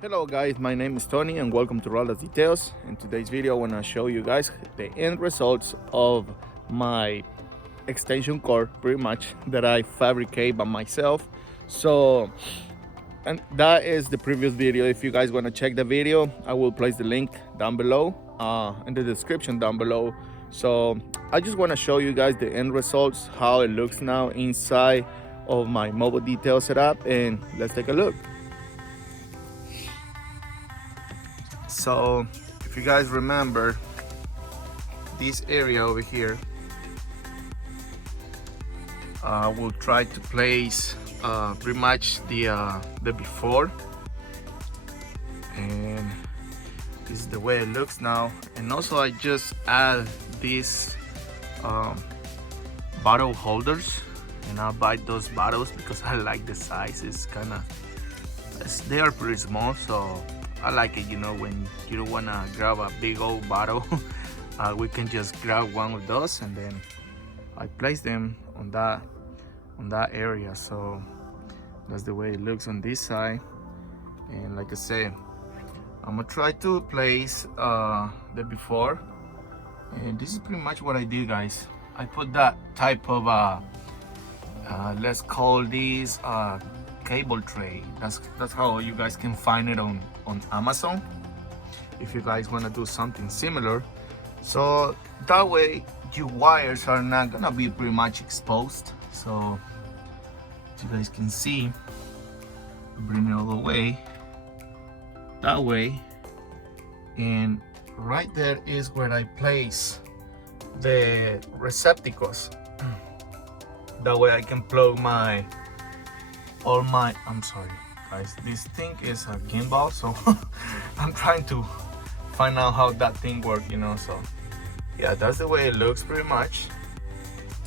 Hello guys, my name is Tony and welcome to Rolas Details. In today's video I want to show you guys the end results of my extension cord, pretty much, that I fabricate by myself. So, and that is the previous video. If you guys want to check the video, I will place the link down below, in the description down below. So I just want to show you guys the end results, how it looks now inside of my mobile detail setup, and let's take a look. So if you guys remember this area over here, we'll try to place pretty much the before, and this is the way it looks now. And also I just add these bottle holders, and I buy those bottles because I like the size. It's kind of, they are pretty small, so I like it, you know, when you don't want to grab a big old bottle. We can just grab one of those, and then I place them on that area. So that's the way it looks on this side. And like I said, I'm gonna try to place the before, and this is pretty much what I did, guys. I put that type of let's call these cable tray. That's how you guys can find it on Amazon if you guys want to do something similar. So that way your wires are not gonna be pretty much exposed. So as you guys can see, bring it all the way that way, and right there is where I place the receptacles. That way I can plug I'm sorry guys, this thing is a gimbal, so I'm trying to find out how that thing works, you know. So yeah, that's the way it looks pretty much.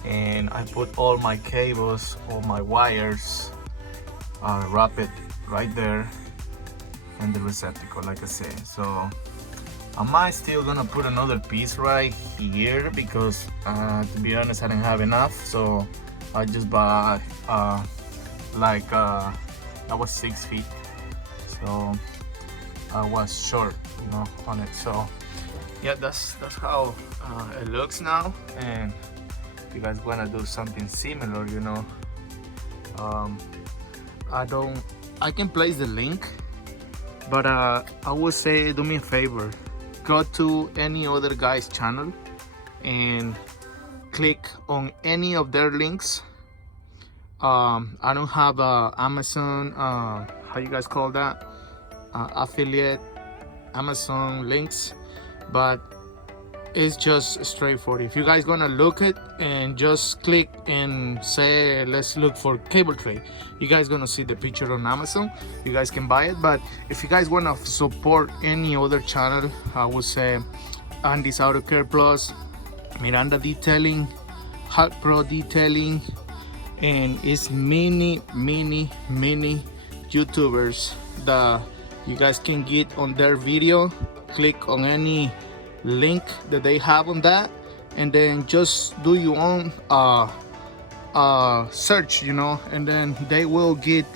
And I put all my cables, all my wires, wrap it right there in the receptacle, like I said. So I might still gonna put another piece right here because to be honest, I didn't have enough, so I just bought that was 6 feet, so I was short, you know, on it. So yeah, that's how it looks now. And if you guys want to do something similar, you know, I can place the link, but I would say do me a favor, go to any other guy's channel and click on any of their links. I don't have Amazon, how you guys call that, affiliate Amazon links, but it's just straightforward. If you guys gonna look it and just click and say let's look for cable tray, you guys gonna see the picture on Amazon. You guys can buy it. But if you guys wanna support any other channel, I would say Andy's Auto Care Plus, Miranda Detailing, Hot Pro Detailing, and it's many YouTubers that you guys can get on their video. Click on any link that they have on that, and then just do your own search, you know, and then they will get,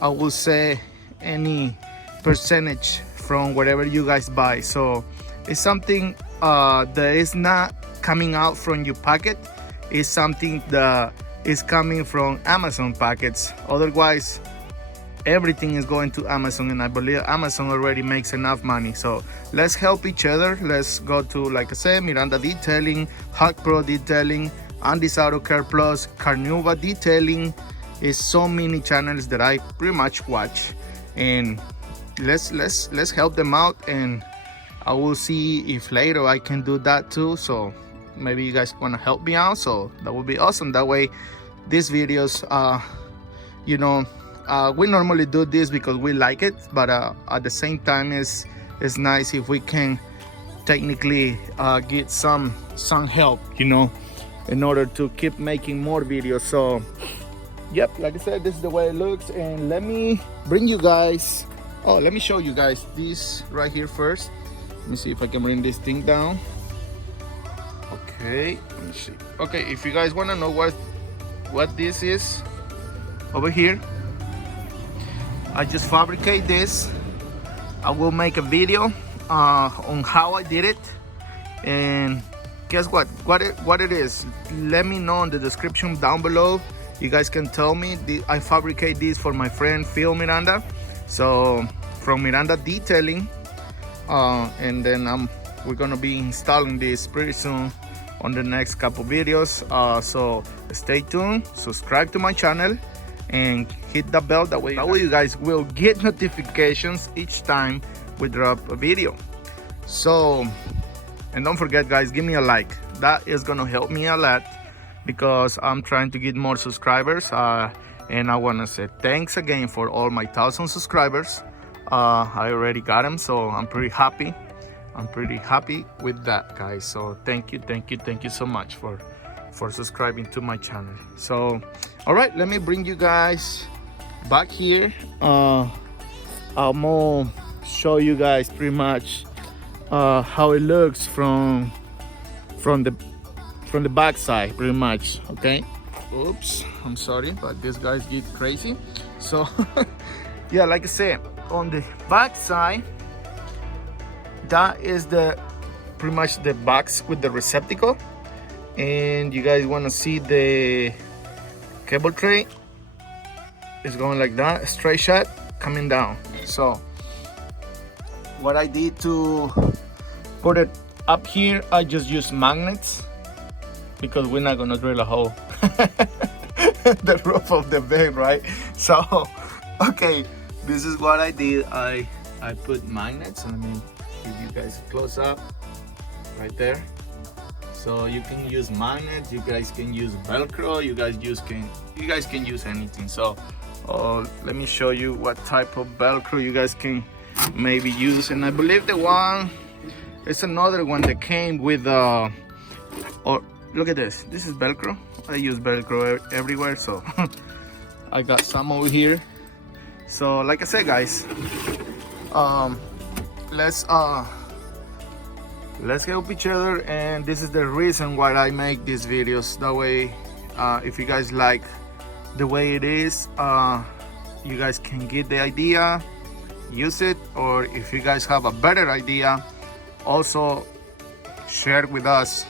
I will say, any percentage from whatever you guys buy. So it's something that is not coming out from your pocket. It's something that is coming from Amazon packets. Otherwise everything is going to Amazon, and I believe Amazon already makes enough money. So let's help each other. Let's go to, like I said, Miranda Detailing, Hot Pro Detailing, Andy's Auto Care Plus, Carnuva Detailing. Is so many channels that I pretty much watch, and let's help them out. And I will see if later I can do that too. So maybe you guys want to help me out, so that would be awesome. That way these videos, you know, we normally do this because we like it, but at the same time it's nice if we can technically get some help, you know, in order to keep making more videos. So yep, like I said, this is the way it looks. And let me bring you guys, let me show you guys this right here first. Let me see if I can bring this thing down. Okay, let me see. Okay, if you guys want to know what this is over here, I just fabricate this I will make a video on how I did it. And guess what it is, let me know in the description down below. You guys can tell me. I fabricate this for my friend Phil Miranda, so from Miranda Detailing, and then we're gonna be installing this pretty soon on the next couple videos. So stay tuned, subscribe to my channel, and hit the bell. That way you guys will get notifications each time we drop a video. So, and don't forget guys, give me a like. That is gonna help me a lot, because I'm trying to get more subscribers, and I want to say thanks again for all my 1,000 subscribers. I already got them, so I'm pretty happy with that, guys. So thank you so much for subscribing to my channel. So all right, let me bring you guys back here. I'm gonna show you guys pretty much how it looks from the back side, pretty much. Okay, oops, I'm sorry, but these guys get crazy. So yeah, like I said, on the back side, that is pretty much the box with the receptacle. And you guys want to see the cable tray, it's going like that, straight shot coming down. So what I did to put it up here, I just used magnets, because we're not gonna drill a hole the roof of the bed, right? So okay, this is what I did. I put magnets, and let me give you guys a close up right there. So you can use magnets, you guys can use Velcro, you guys can use anything. So let me show you what type of Velcro you guys can maybe use. And I believe it's another one that came with look at this. This is Velcro. I use Velcro everywhere, so I got some over here. So like I said, guys, let's help each other, and this is the reason why I make these videos. That way, if you guys like the way it is, you guys can get the idea, use it, or if you guys have a better idea, also share with us,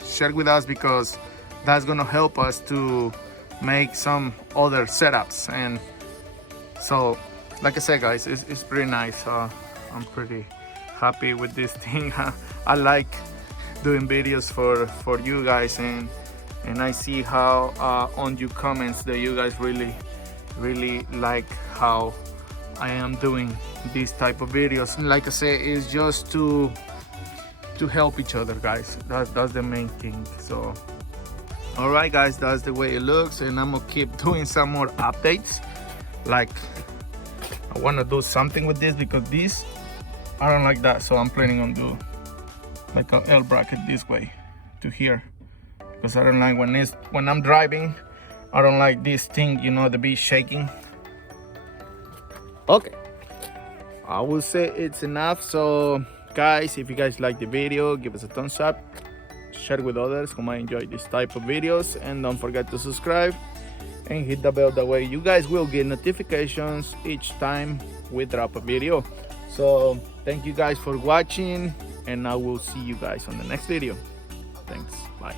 because that's gonna help us to make some other setups. And so like I said, guys, it's pretty nice. I'm pretty happy with this thing. I like doing videos for you guys, and I see how on your comments that you guys really like how I am doing these type of videos. And like I say, it's just to help each other, guys. That's the main thing. So all right, guys, that's the way it looks, and I'm gonna keep doing some more updates. Like, I want to do something with this, because this, I don't like that, so I'm planning on do like a L bracket this way to here, because I don't like when I'm driving, I don't like this thing, you know, to be shaking. Okay, I will say it's enough. So guys, if you guys like the video, give us a thumbs up, share with others who might enjoy this type of videos, and don't forget to subscribe and hit the bell. That way you guys will get notifications each time we drop a video. So thank you guys for watching, and I will see you guys on the next video. Thanks, bye.